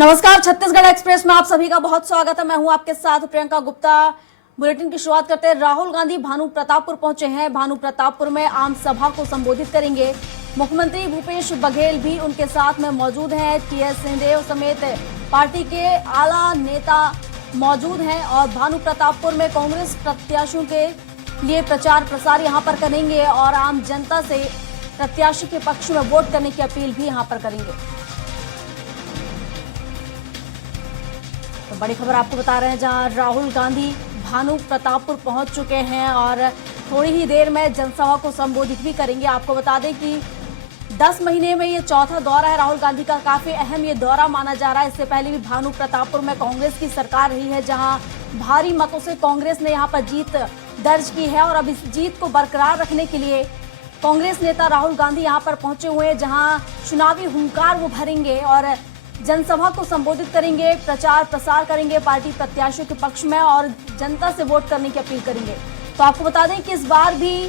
नमस्कार, छत्तीसगढ़ एक्सप्रेस में आप सभी का बहुत स्वागत है। मैं हूं आपके साथ प्रियंका गुप्ता। बुलेटिन की शुरुआत करते हैं। राहुल गांधी भानु प्रतापपुर पहुंचे हैं। भानु प्रतापपुर में आम सभा को संबोधित करेंगे। मुख्यमंत्री भूपेश बघेल भी उनके साथ में मौजूद हैं। टीएस सिंहदेव समेत पार्टी के आला नेता मौजूद हैं और भानु प्रतापपुर में कांग्रेस प्रत्याशियों के लिए प्रचार प्रसार यहां पर करेंगे और आम जनता से प्रत्याशी के पक्ष में वोट करने की अपील भी यहां पर करेंगे। तो बड़ी खबर आपको बता रहे हैं, जहां राहुल गांधी भानु प्रतापपुर पहुंच चुके हैं और थोड़ी ही देर में जनसभा को संबोधित भी करेंगे। आपको बता दें कि 10 महीने में ये चौथा दौरा है राहुल गांधी का। काफी अहम ये दौरा माना जा रहा है। इससे पहले भी भानु प्रतापपुर में कांग्रेस की सरकार रही है, जहां भारी मतों से कांग्रेस ने यहां पर जीत दर्ज की है और अब इस जीत को बरकरार रखने के लिए कांग्रेस नेता राहुल गांधी यहां पर पहुंचे हुए हैं, जहां चुनावी हुंकार वो भरेंगे और जनसभा को संबोधित करेंगे, प्रचार प्रसार करेंगे पार्टी प्रत्याशियों के पक्ष में और जनता से वोट करने की अपील करेंगे। तो आपको बता दें कि इस बार भी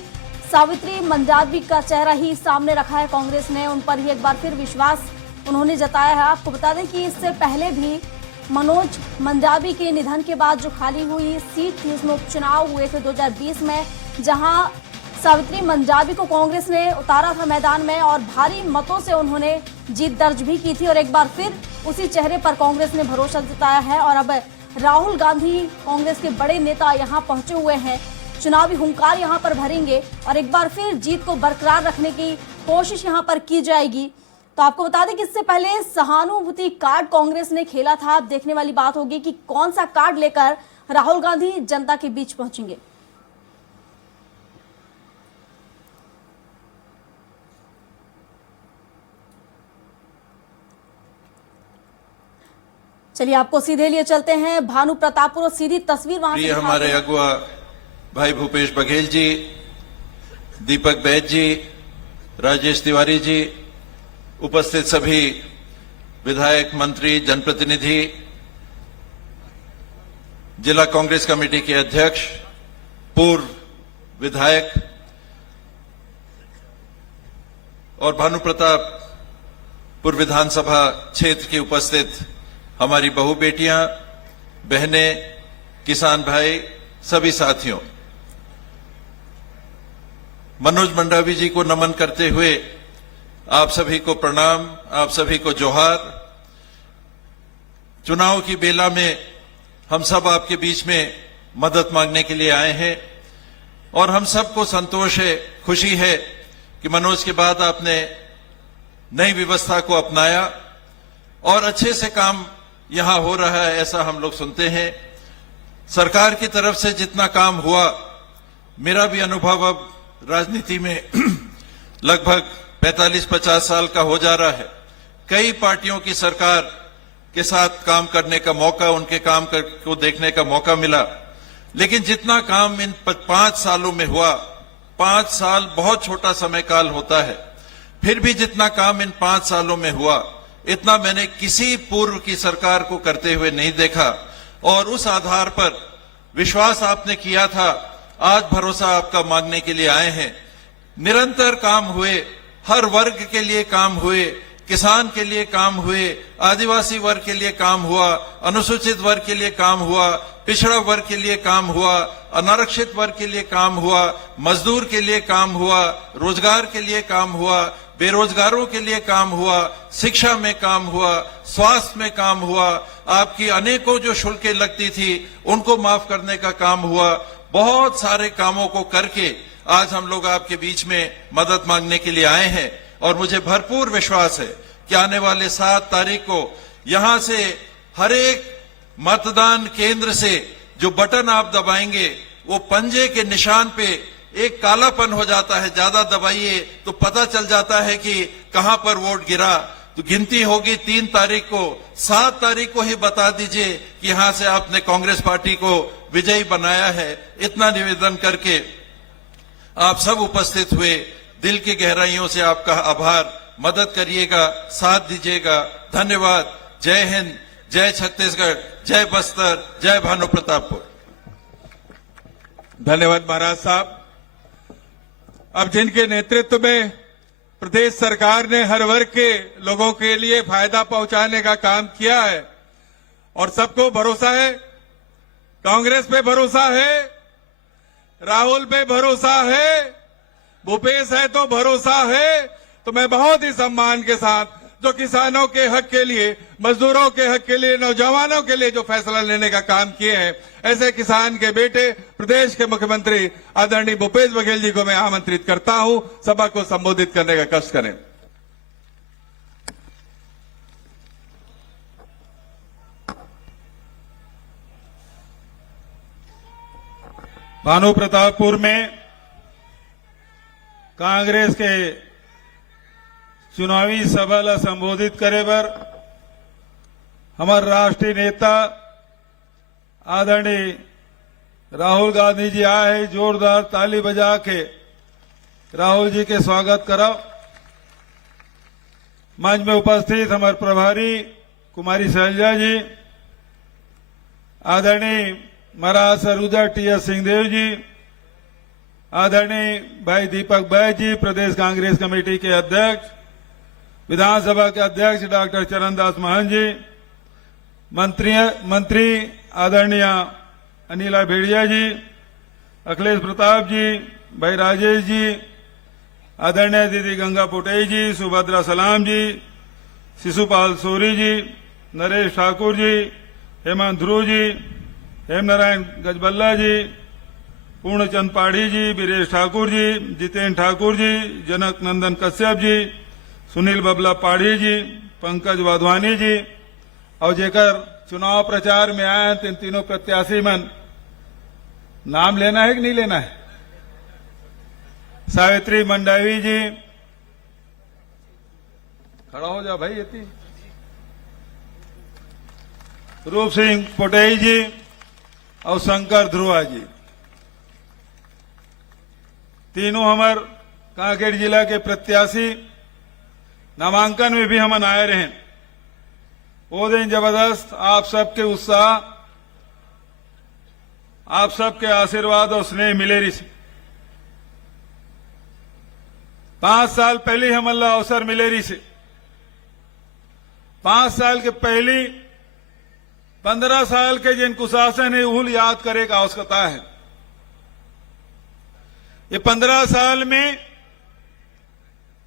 सावित्री मंजावी का चेहरा ही सामने रखा है कांग्रेस ने। उन पर ही एक बार फिर विश्वास उन्होंने जताया है। आपको बता दें कि इससे पहले भी मनोज मंजावी के निधन के बाद जो खाली हुई सीट थी उसमें उपचुनाव हुए थे 2020 में, जहां सावित्री मंजावी को कांग्रेस ने उतारा था मैदान में और भारी मतों से उन्होंने जीत दर्ज भी की थी और एक बार फिर उसी चेहरे पर कांग्रेस ने भरोसा जताया है। और अब राहुल गांधी कांग्रेस के बड़े नेता यहां पहुंचे हुए हैं, चुनावी हुंकार यहां पर भरेंगे और एक बार फिर जीत को बरकरार रखने की कोशिश यहां पर की जाएगी। तो आपको बता दें कि इससे पहले सहानुभूति कार्ड कांग्रेस ने खेला था। अब देखने वाली बात होगी कि कौन सा कार्ड लेकर राहुल गांधी जनता के बीच पहुंचेंगे। चलिए आपको सीधे लिए चलते हैं भानु प्रतापपुर और सीधी तस्वीर वहां से हमारे अगुआ भाई भूपेश बघेल जी, दीपक बैद जी, राजेश तिवारी जी, उपस्थित सभी विधायक, मंत्री, जनप्रतिनिधि, जिला कांग्रेस कमेटी के अध्यक्ष, पूर्व विधायक और भानु प्रतापपुर विधानसभा क्षेत्र की उपस्थित हमारी बहू बेटियां, बहनें, किसान भाई, सभी साथियों, मनोज मंडावी जी को नमन करते हुए आप सभी को प्रणाम, आप सभी को जोहार। चुनाव की बेला में हम सब आपके बीच में मदद मांगने के लिए आए हैं और हम सबको संतोष है, खुशी है कि मनोज के बाद आपने नई व्यवस्था को अपनाया और अच्छे से काम यहां हो रहा है, ऐसा हम लोग सुनते हैं। सरकार की तरफ से जितना काम हुआ, मेरा भी अनुभव अब राजनीति में लगभग 45-50 साल का हो जा रहा है। कई पार्टियों की सरकार के साथ काम करने का मौका, उनके काम को देखने का मौका मिला, लेकिन जितना काम इन 5 सालों में हुआ, 5 साल बहुत छोटा समय काल होता है, फिर भी जितना काम इन 5 सालों में हुआ इतना मैंने किसी पूर्व की सरकार को करते हुए नहीं देखा। और उस आधार पर विश्वास आपने किया था, आज भरोसा आपका मांगने के लिए आए हैं। निरंतर काम हुए, हर वर्ग के लिए काम हुए, किसान के लिए काम हुए, आदिवासी वर्ग के लिए काम हुआ, अनुसूचित वर्ग के लिए काम हुआ, पिछड़ा वर्ग के लिए काम हुआ, अनारक्षित वर्ग के लिए काम हुआ, मजदूर के लिए काम हुआ, रोजगार के लिए काम हुआ, बेरोजगारों के लिए काम हुआ, शिक्षा में काम हुआ, स्वास्थ्य में काम हुआ, आपकी अनेकों जो शुल्कें लगती थी उनको माफ करने का काम हुआ। बहुत सारे कामों को करके आज हम लोग आपके बीच में मदद मांगने के लिए आए हैं और मुझे भरपूर विश्वास है कि आने वाले 7 तारीख को यहां से हर एक मतदान केंद्र से जो बटन आप दबाएंगे वो पंजे के निशान पे एक कालापन हो जाता है। ज्यादा दबाइए तो पता चल जाता है कि कहां पर वोट गिरा। तो गिनती होगी 3 तारीख को, 7 तारीख को ही बता दीजिए कि यहां से आपने कांग्रेस पार्टी को विजयी बनाया है। इतना निवेदन करके आप सब उपस्थित हुए, दिल की गहराइयों से आपका आभार। मदद करिएगा, साथ दीजिएगा। धन्यवाद। जय हिंद, जय छत्तीसगढ़, जय बस्तर, जय भानु प्रतापपुर। धन्यवाद महाराज साहब। अब जिनके नेतृत्व में प्रदेश सरकार ने हर वर्ग के लोगों के लिए फायदा पहुंचाने का काम किया है और सबको भरोसा है। कांग्रेस पे भरोसा है, राहुल पे भरोसा है, भूपेश है तो भरोसा है। तो मैं बहुत ही सम्मान के साथ जो किसानों के हक के लिए, मजदूरों के हक के लिए, नौजवानों के लिए जो फैसला लेने का काम किए हैं, ऐसे किसान के बेटे प्रदेश के मुख्यमंत्री आदरणीय भूपेश बघेल जी को मैं आमंत्रित करता हूं, सभा को संबोधित करने का कष्ट करें। भानु प्रतापपुर में कांग्रेस के चुनावी सभा ला संबोधित करे बर हमारे राष्ट्रीय नेता आदरणीय राहुल गांधी जी आए हैं। जोरदार ताली बजा के राहुल जी के स्वागत कराओ। मंच में उपस्थित हमारे प्रभारी कुमारी शैलजा जी, आदरणीय महाराज सरूजा टी.एस. सिंहदेव जी, आदरणीय भाई दीपक बैज जी, प्रदेश कांग्रेस कमेटी के अध्यक्ष, विधानसभा के अध्यक्ष डॉक्टर चरणदास महंत जी, मंत्री आदरणीय अनिला भेड़िया जी, अखिलेश प्रताप जी, भाई राजेश जी, आदरणीय दीदी गंगा पोटेई जी, सुभद्रा सलाम जी, शिशुपाल सोरी जी, नरेश ठाकुर जी, हेमंत ध्रुव जी, हेमनारायण गजबल्ला जी, पूर्णचंद पाढ़ी जी, वीरेश ठाकुर जी, जितेंद्र ठाकुर जी, जनक नंदन कश्यप जी, सुनील बबला पाढ़ी जी, पंकज वाधवानी जी, और जेकर चुनाव प्रचार में आए हैं तीनों प्रत्याशी मन नाम लेना है कि नहीं लेना है? सावित्री मंडावी जी, खड़ा हो जा भाई। ये रूप सिंह पोटेई जी और शंकर ध्रुवा जी, तीनों हमार कांकेर जिला के प्रत्याशी नामांकन में भी हम आए रहे। वो दिन जबरदस्त आप सबके उत्साह, आप सबके आशीर्वाद और स्नेह मिले रही। 5 साल पहले हम अल्लाह अवसर मिले रही से 5 साल के पहली 15 साल के जिन कुशासन है उहुल याद करे का आवश्यकता है। ये 15 साल में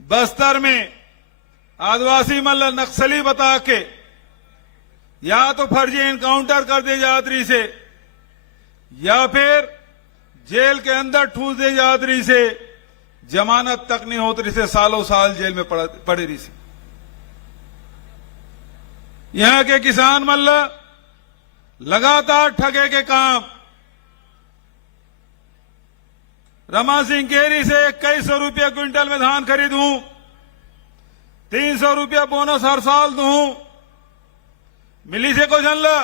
बस्तर में आदिवासी मल्ल नक्सली बता के या तो फर्जी एनकाउंटर कर दे जातरी से या फिर जेल के अंदर ठूस दे जातरी से, जमानत तक नहीं होती से सालों साल जेल में पड़े रही से। यहां के किसान मल्ल लगातार ठगे के काम, रमा सिंह केरी से 2100 रुपया क्विंटल में धान खरीदूं, 300 रुपया बोनस हर साल दूं, मिली से को जन ला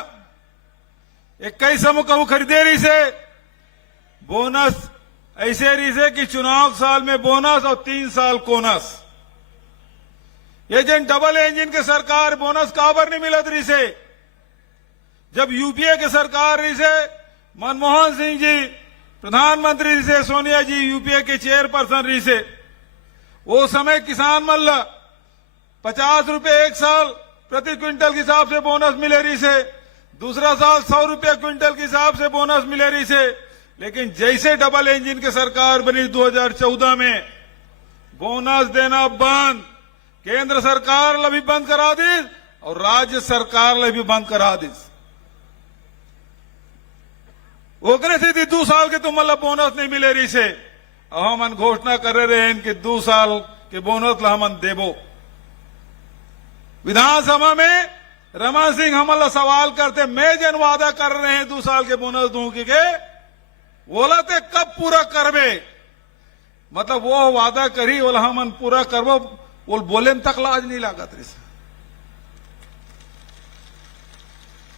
21 समूह कहू खरीदे रही से बोनस ऐसे रही से कि चुनाव साल में बोनस और 3 साल कोनस। ये जन डबल इंजन के सरकार बोनस काबर नहीं मिलत रही से, जब यूपीए के सरकार रही से मनमोहन सिंह जी प्रधानमंत्री रही से, सोनिया जी यूपीए के चेयरपर्सन रही से, वो समय किसान मल्ल 50 रुपए एक साल प्रति क्विंटल के हिसाब से बोनस मिले रही से, दूसरा साल 100 रुपया क्विंटल के हिसाब से बोनस मिले रही से। लेकिन जैसे डबल इंजन की सरकार बनी 2014 में बोनस देना बंद, केंद्र सरकार ला भी बंद करा दी और राज्य सरकार ला भी बंद करा दी। ओकरे से 2 साल के तुम मतलब बोनस नहीं मिले रही से, अब हम घोषणा कर रहे हैं कि 2 साल के बोनस ला हम देबो। विधानसभा में रमा सिंह हमला सवाल करते, मैं जन वादा कर रहे हैं 2 साल के बोनस दूं के बोला थे कब पूरा करबे, मतलब वो वादा करी बोला हम पूरा करबो, वो बोले तक लाज नहीं लागत रही।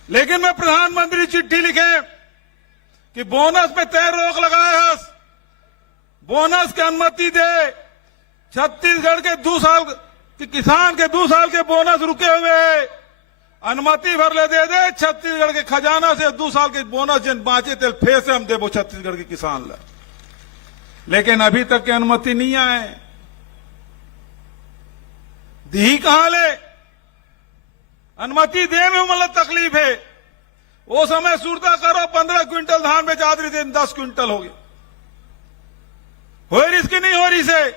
लेकिन मैं प्रधानमंत्री चिट्ठी लिखे कि बोनस में तय रोक लगाए है, बोनस की अनुमति दे। छत्तीसगढ़ के 2 साल के किसान के 2 साल के बोनस रुके हुए, अनुमति भर ले दे दे छत्तीसगढ़ के खजाना से 2 साल के बोनस जिन बांचे थे फिर से हम देबो छत्तीसगढ़ के किसान ला। लेकिन अभी तक की अनुमति नहीं आए। दी कहां ले, अनुमति दे में मतलब तकलीफ है। वो समय सुरता करो 15 क्विंटल धान बेचा रही थे, 10 क्विंटल हो गया। हो रही की नहीं हो रही से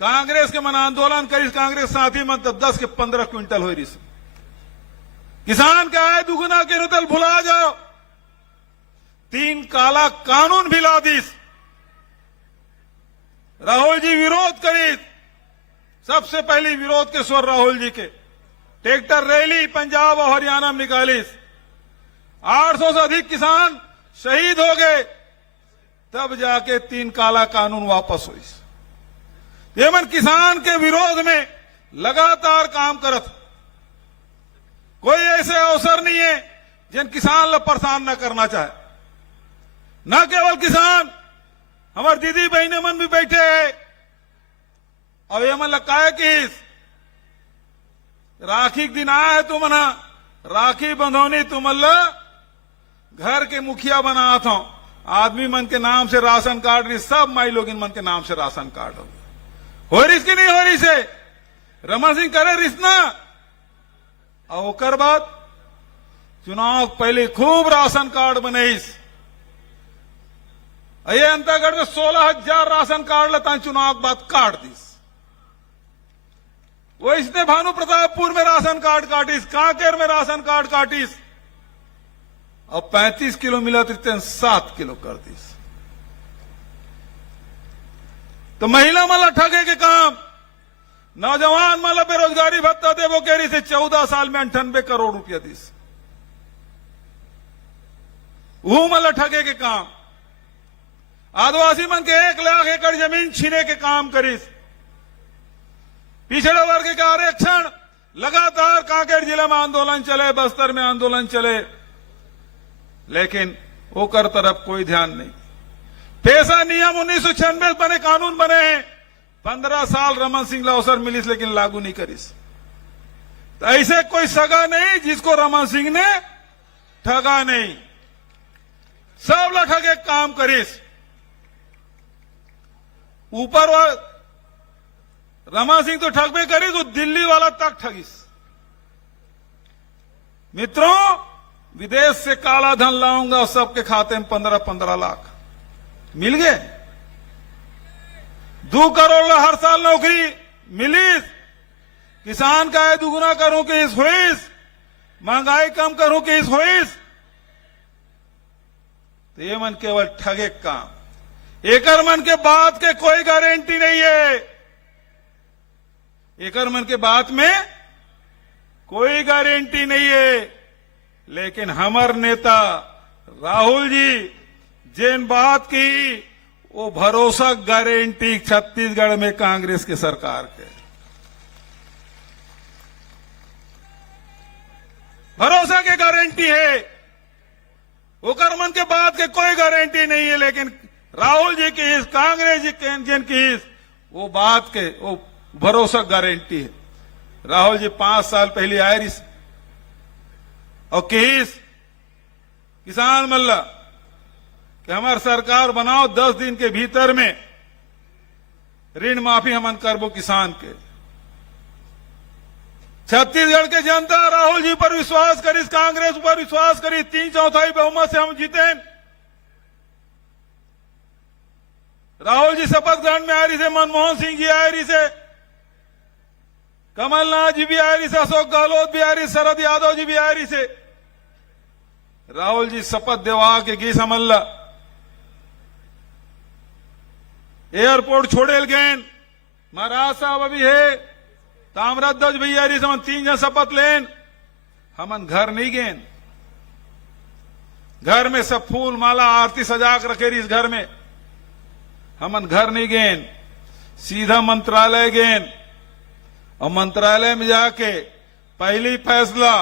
कांग्रेस के मन आंदोलन करी, कांग्रेस साथी मन तब 10 के 15 क्विंटल हो रही से। किसान का आय दुगुना के रुतल भुला जाओ, 3 काला कानून भी ला दीस। राहुल जी विरोध करी, सबसे पहली विरोध के स्वर राहुल जी के। ट्रैक्टर रैली पंजाब और हरियाणा में निकाली, 800 से अधिक किसान शहीद हो गए, तब जाके 3 काला कानून वापस हुई। ये मन किसान के विरोध में लगातार काम करत, कोई ऐसे अवसर नहीं है जिन किसान ला परेशान न करना चाहे। न केवल किसान, हमारे दीदी बहने मन भी बैठे हैं और ये मन लगा है कि राखी के दिन आया है, तुम ना राखी बंधोनी तुम घर के मुखिया बना था, आदमी मन के नाम से राशन कार्ड रही, सब माई लोग इन मन के नाम से राशन कार्ड हो रही की नहीं हो रही से रमन सिंह करे रिस ना। और ओकर बाद चुनाव पहले खूब राशन कार्ड बनेस, ये अंतरगढ़ में 16,000 राशन कार्ड लेता चुनाव के बाद काट दीस। वो इसने भानु प्रतापपुर में राशन कार्ड काटिस, कांकेर में राशन कार्ड काटिस, और 35 किलो मिला तो 7 किलो कर दीस। तो महिला माला ठगे के काम, नौजवान माला बेरोजगारी भत्ता दे वो कह रही से 14 साल में 98 करोड़ रुपया दीस। वो माला ठगे के काम, आदिवासी मन के 1 लाख एकड़ जमीन छीने के काम करीस। पिछड़े वर्ग का आरक्षण लगातार कांकेर जिले में आंदोलन चले, बस्तर में आंदोलन चले, लेकिन ओकर तरफ कोई ध्यान नहीं। पैसा नियम 1996 बने कानून बने हैं, 15 साल रमन सिंह ला अवसर मिलिस लेकिन लागू नहीं करीस। तो ऐसे कोई सगा नहीं जिसको रमन सिंह ने ठगा नहीं, सब ला ठगे काम करीस। ऊपर रमन सिंह तो ठगबे करीस, वो दिल्ली वाला तक ठगिस। मित्रों, विदेश से काला धन लाऊंगा और सबके खाते में 15-15 लाख मिल गए। 2 करोड़ हर साल नौकरी मिली, किसान का आय दुगुना करूं कि इस हुईस, महंगाई कम करूं कि इस हुईस। तो ये मन केवल ठगे काम, एकर मन के बात के कोई गारंटी नहीं है, एकर मन के बात में कोई गारंटी नहीं है। लेकिन हमार नेता राहुल जी जिन बात की, वो भरोसा गारंटी छत्तीसगढ़ में कांग्रेस के सरकार के भरोसा के गारंटी है, ओकर मन के बात के कोई गारंटी नहीं है। लेकिन राहुल जी की इस, कांग्रेस जी के जिन की इस, वो बात के वो भरोसा गारंटी है। राहुल जी 5 साल पहले आए रही और किस किसान मल्ला कि हमारी सरकार बनाओ, 10 दिन के भीतर में ऋण माफी हमन करबो किसान के। छत्तीसगढ़ के जनता राहुल जी पर विश्वास करी, कांग्रेस पर विश्वास करी, 3/4 बहुमत से हम जीते। राहुल जी शपथ ग्रहण में आ रही से, मनमोहन सिंह जी आ रही से, कमलनाथ जी भी आ रही से, अशोक गहलोत भी आ रही, शरद यादव जी भी आ रही से। राहुल जी शपथ देवा के गी समल्ला एयरपोर्ट छोड़े गए, महाराज साहब अभी है, ताम्रध्वज भैया रही समन 3 जन शपथ लेन, हमन घर नहीं गए। घर में सब फूल माला आरती सजा के रखे रही, इस घर में हमन घर नहीं गए, सीधा मंत्रालय गए और मंत्रालय में जाके पहली फैसला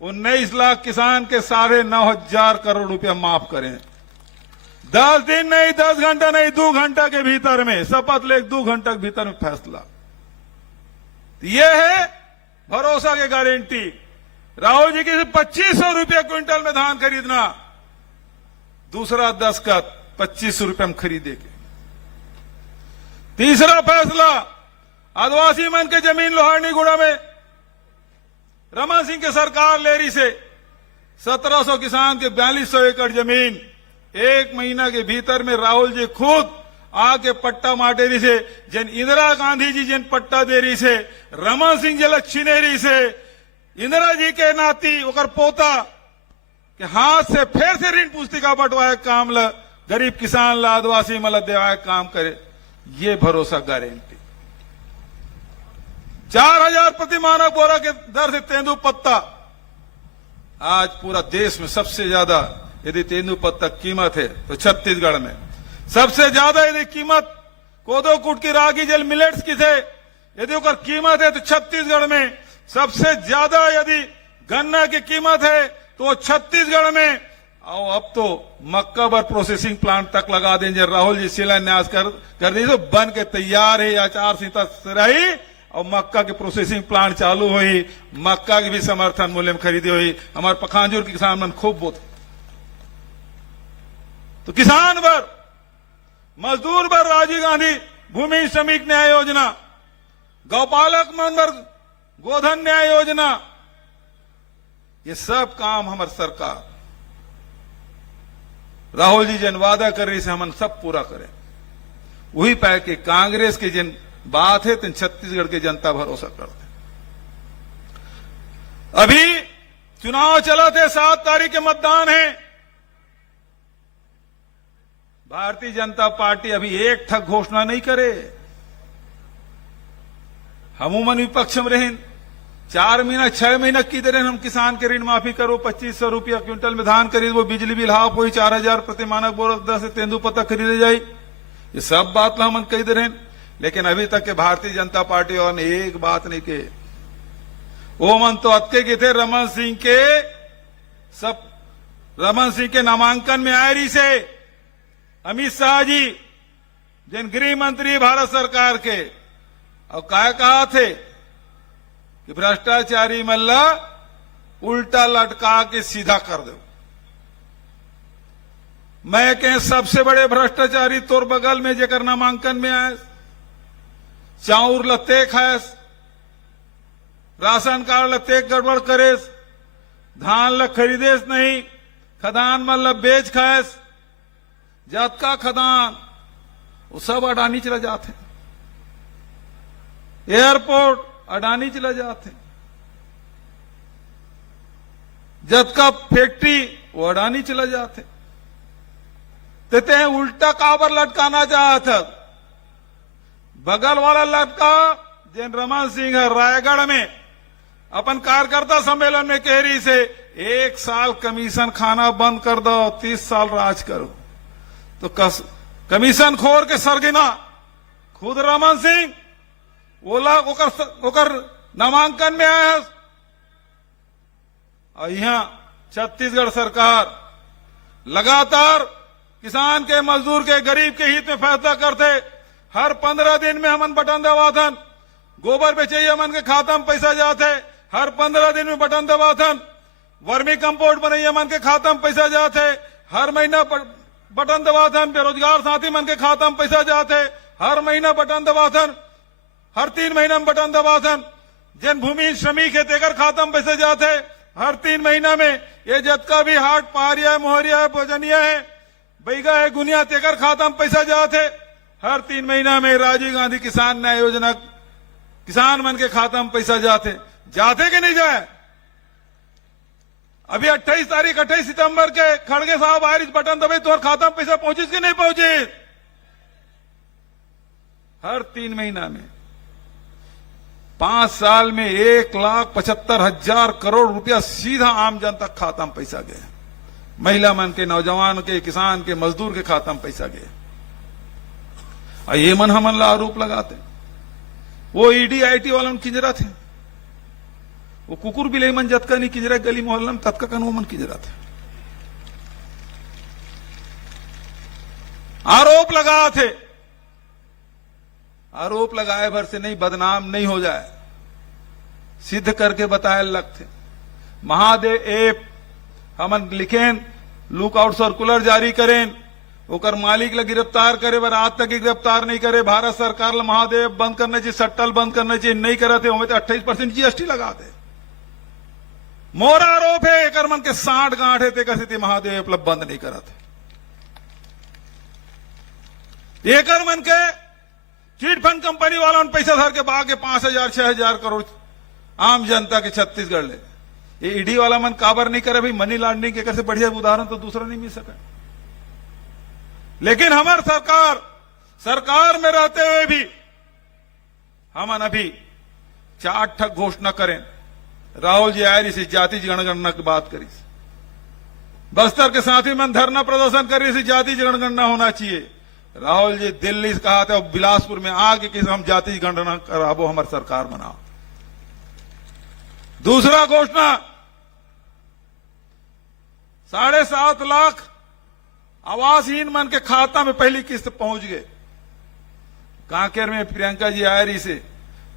19 लाख किसान के 9,500 करोड़ रुपया माफ करें। 10 दिन नहीं, 10 घंटा नहीं, 2 घंटा के भीतर में शपथ ले, 2 घंटा के भीतर में फैसला। यह है भरोसा की गारंटी। राहुल जी की 2500 रुपया क्विंटल में धान खरीदना, दूसरा दस्तखत 2500 रुपये में खरीदेंगे। तीसरा फैसला आदिवासी मन के जमीन लोहारनी गुड़ा में रमन सिंह के सरकार ले रही से 1700 किसान के 4200 एकड़ जमीन एक महीना के भीतर में राहुल जी खुद आके पट्टा माटे रही से जन इंदिरा गांधी जी जिन पट्टा दे रही से रमन सिंह जी छीने रही से इंदिरा जी के नाती ओकर पोता के हाथ से फिर से ऋण पुस्तिका बंटवाए काम ल गरीब किसान ला आदिवासी मला देवाए काम करे ये भरोसा गारंटी 4000 प्रति मानक बोरा के दर से तेंदुपत्ता आज पूरा देश में सबसे ज्यादा यदि तेंदुपत्ता कीमत है तो छत्तीसगढ़ में सबसे ज्यादा यदि कीमत कोदो कूट की रागी जल मिलेट्स की थे यदि ओकर कीमत है तो छत्तीसगढ़ में सबसे ज्यादा यदि गन्ना की कीमत है तो छत्तीसगढ़ में और अब तो मक्का पर प्रोसेसिंग प्लांट तक लगा देंगे राहुल जी शिलान्यास कर दी तो बन के तैयार है आचार-संहिता से रही और मक्का के प्रोसेसिंग प्लांट चालू हुई मक्का की भी समर्थन मूल्य में खरीदी हुई हमारे पखांजूर के किसान मन खूब बोते तो किसान पर मजदूर पर राजीव गांधी भूमि श्रमिक न्याय योजना गौपालक मन पर गोधन न्याय योजना ये सब काम हमारी सरकार राहुल जी जिन वादा कर रही से हम सब पूरा करें वही पाए कि कांग्रेस की जिन बात है तो छत्तीसगढ़ की जनता भरोसा करते अभी चुनाव चला थे 7 तारीख के मतदान है भारतीय जनता पार्टी अभी एक ठग घोषणा नहीं करे हमूमन विपक्ष में रहें 4 महीना 6 महीना की तरह हम किसान के ऋण माफी करो 2500 रुपया क्विंटल में धान खरीद वो बिजली बिल हाफ हुई 4000 प्रति मानक बोरा दर से तेंदुपत्ता खरीदे जाये ये सब बात हम कही दे रहे लेकिन अभी तक के भारतीय जनता पार्टी और ने एक बात नहीं के वो मन तो अतके के थे रमन सिंह के नामांकन में आए रही से अमित शाह जी जिन गृह मंत्री भारत सरकार के और क्या कहा थे कि भ्रष्टाचारी मल्ला उल्टा लटका के सीधा कर दो मैं कह सबसे बड़े भ्रष्टाचारी तोर बगल में जेकर नामांकन में आए चाउर लत्ते खाएस राशन कार्ड लत्ते गड़बड़ करेस धान ल खरीदेस नहीं खदान में ल बेच खाएस जतका खदान वो सब अडानी चला जाते एयरपोर्ट अडानी चला जाते जतका फैक्ट्री वो अडानी चला जाते ते उल्टा काबर लटकाना चाहता बगल वाला लटका जैन रमन सिंह रायगढ़ में अपन कार्यकर्ता सम्मेलन में कह रही से 1 साल कमीशन खाना बंद कर दो 30 साल राज करो तो कमीशन खोर के सरगिना खुद रमन सिंह ओला ओकर नामांकन में आया और यहाँ छत्तीसगढ़ सरकार लगातार किसान के मजदूर के गरीब के हित में फैसला करते हर 15 दिन में हमन बटन दबाथन गोबर बेचैया मन के खाता में पैसा जाते हर 15 दिन में बटन दबाथन वर्मी कंपोस्ट बनैया मन के खाता में पैसा जाते हर महीना बटन दबाथन बेरोजगार साथी मन के खाता में पैसा जाते हर महीना बटन दबाथन हर 3 महीना में बटन दबाथन जिन भूमि श्रमिक है तेकर खाता में पैसे जाते हर 3 महीना में ये जतका भी हाट पहाड़िया है मोहरिया है भोजनिया है बैगा है गुनिया तेकर खाता में पैसा जाते हर 3 महीना में राजीव गांधी किसान न्याय योजना किसान मन के खाता में पैसा जाते कि नहीं जाए अभी 28 सितंबर के खड़गे साहब आयरिश बटन दबाई तो खाता में पैसा पहुंचिस कि नहीं पहुंचे हर 3 महीना में 5 साल में 1,75,000 करोड़ रुपया सीधा आम जनता खाता में पैसा गया महिला मन के नौजवान के किसान के मजदूर के खाता में पैसा गया और ये मन हमन ला आरोप लगाते वो ईडी आईटी वाला किंजरा थे वो कुकुर बिलाई मन जतका नहीं किंजरा गली मोहल्ला में तत्का कन वो मन किंजरा थे आरोप लगाए भर से नहीं बदनाम नहीं हो जाए सिद्ध करके बताए लगते महादेव ऐप हमन लिखें लुकआउट सर्कुलर जारी करें ओकर मालिक ला गिरफ्तार करे बर आज तक गिरफ्तार नहीं करे। भारत सरकार ला महादेव बंद करना चाहिए, सट्टल बंद करना चाहिए, नहीं करते हमें तो 28% GST लगा दे। मोरा आरोप है एकर मन के 60 गांठ है ते महादेव उपलब्ध बंद नहीं करते। एकर मन के चिट फंड कंपनी वालों ने पैसा धर के बागे 5,000 6,000 करोड़ आम जनता के छत्तीसगढ़ ले। ये ईडी वाला मन काबर नहीं करे भाई, मनी लॉन्ड्रिंग के कैसे बढ़िया उदाहरण तो दूसरा नहीं मिल सका। लेकिन हमार सरकार में रहते हुए भी हम अभी 4 ठग घोषणा करें। राहुल जी आये इसी जाति जनगणना की बात करी, बस्तर के साथी मन धरना प्रदर्शन करी इसी जाति जनगणना होना चाहिए। राहुल जी दिल्ली से कहा था बिलासपुर में आगे कि हम जाति गणना कराबो, हमारी सरकार बनाओ। दूसरा घोषणा 7.5 लाख आवासहीन मन के खाता में पहली किस्त पहुंच गए। कांकेर में प्रियंका जी आयरी से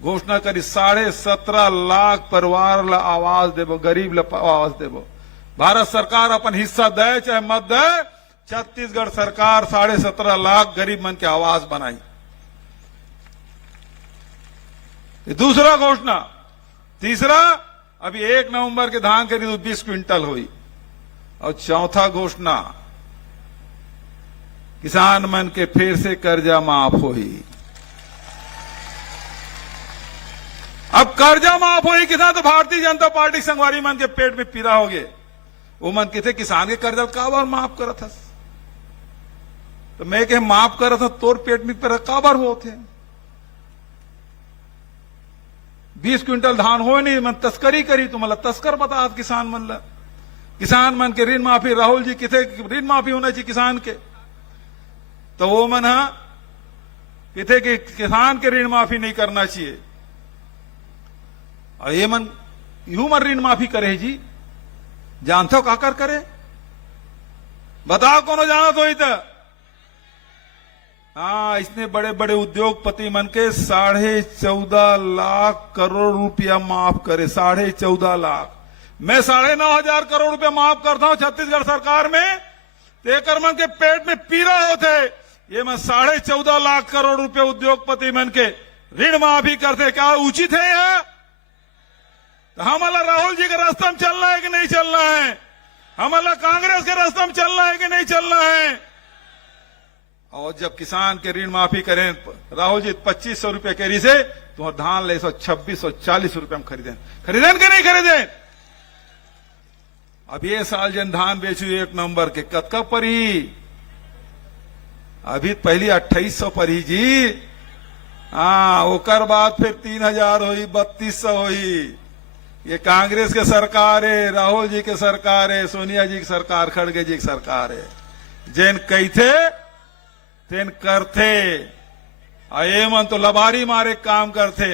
घोषणा करी 17.5 लाख परिवार ला आवास देबो, गरीब ला आवास देबो। भारत सरकार अपन हिस्सा दे चाहे मत दे, छत्तीसगढ़ सरकार 17.5 लाख गरीब मन के आवास बनाई। दूसरा घोषणा। तीसरा अभी 1 नवंबर के धान खरीद 20 क्विंटल हुई। और चौथा घोषणा किसान मन के फिर से कर्जा माफ हुई। अब कर्जा माफ हुई किसान तो भारतीय जनता पार्टी संगवारी मन के पेट में पीड़ा हो गए। वो मन किथे किसान के कर्जा काबर माफ करा था, तो मैं कहे माफ करा था तोर पेट में पीड़ा काबर होते। 20 क्विंटल धान हो नहीं, मन तस्करी करी तो मतलब तस्कर बता किसान मन ला। किसान मन के ऋण माफी, राहुल जी किथे ऋण माफी होना चाहिए किसान के, तो वो मन किथे कि किसान के ऋण माफी नहीं करना चाहिए। और ये मन यू मन ऋण माफी करे जी, जानते हो काकर करे बताओ, कोनो जाना तो ही था। हाँ, इसने बड़े बड़े उद्योगपति मन के 14.5 लाख करोड़ रुपया माफ करे। 14.5 लाख, मैं 9.5 करोड़ रुपया माफ करता हूं छत्तीसगढ़ सरकार में, तेकर मन के पेट में पीड़ा होते। ये मैं 14.5 लाख करोड़ रुपया उद्योगपति मन के ऋण माफी करते, क्या उचित है यह? तो हमारा राहुल जी के रास्ता में चलना है कि नहीं चलना है? हमारा कांग्रेस के रास्ता में चलना है कि नहीं चलना है? और जब किसान के ऋण माफी करें राहुल जी 2500 रुपये केरी से, तो धान ले 126-140 रुपये में खरीदें कि नहीं खरीदें? अब ये साल जन धान बेचू 1 नवंबर के कतका पर ही, अभी पहली 2800 पर ही जी। हाँ, ओकर बाद फिर 3000 हुई, 3200 हुई। ये कांग्रेस के सरकार है, राहुल जी के सरकार है, सोनिया जी की सरकार, खड़गे जी की सरकार है। जैन कहते तेन करते, और ये मन तो लबारी मारे काम करते।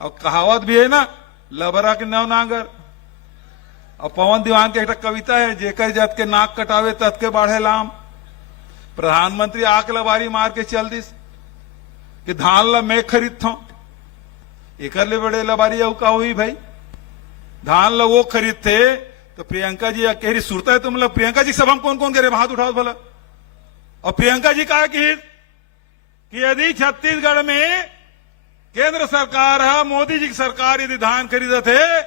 और कहावत भी है ना, लबरा के नव नांगर। और पवन दीवान के एक कविता है, जेकर जत के नाक कटावे तत के बाढ़े लाम। प्रधानमंत्री आके लबारी मार के चल दिस कि धान ला मैं खरीदता हूं, एक ले बड़े लबारी अऊ का हुई भाई, धान ला वो खरीदते। तो प्रियंका जी अकेरी सुरता है तुम लोग, प्रियंका जी सब हम कौन कौन करे हाथ उठाओ भला। और प्रियंका जी कहा कि यदि छत्तीसगढ़ में केंद्र सरकार है, मोदी जी की सरकार यदि धान खरीदत है,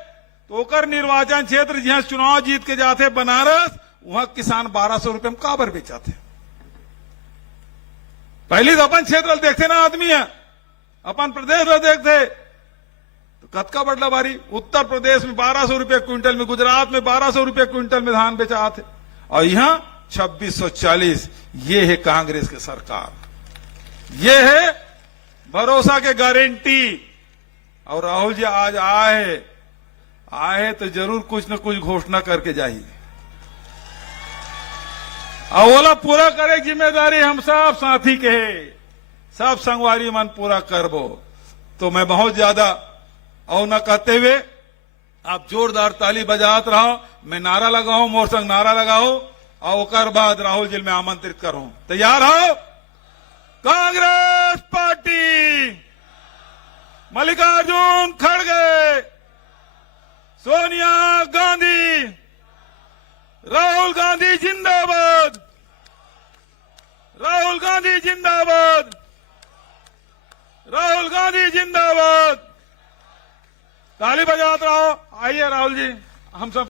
तो ओकर निर्वाचन क्षेत्र जहां चुनाव जीत के जाते बनारस, वहां किसान 1200 रुपये में काबर बेचाते। पहली तो अपन क्षेत्र देखते ना आदमी है, अपन प्रदेश में देखते तो कतका बदला बारी। उत्तर प्रदेश में 1200 रुपये क्विंटल में, गुजरात में 1200 रुपये क्विंटल में धान बेचा थे, और यहां 2640। ये है कांग्रेस की सरकार, ये है भरोसा के गारंटी। और राहुल जी आज आए तो जरूर कुछ न कुछ घोषणा करके जाइए, और ओला पूरा करे जिम्मेदारी हम सब साथी के है, सब संगवारी मन पूरा करबो। तो मैं बहुत ज्यादा और न कहते हुए आप जोरदार ताली बजात रहो, मैं नारा लगाऊं, मोर संग नारा लगाओ, और ओकर बाद राहुल जी में आमंत्रित करूं। तैयार हो? कांग्रेस पार्टी, मल्लिकार्जुन खड़गे, सोनिया गांधी, राहुल गांधी जिंदाबाद, गांधी जिंदाबाद, राहुल गांधी जिंदाबाद। ताली बजाते रहो। आइए राहुल जी, हम सब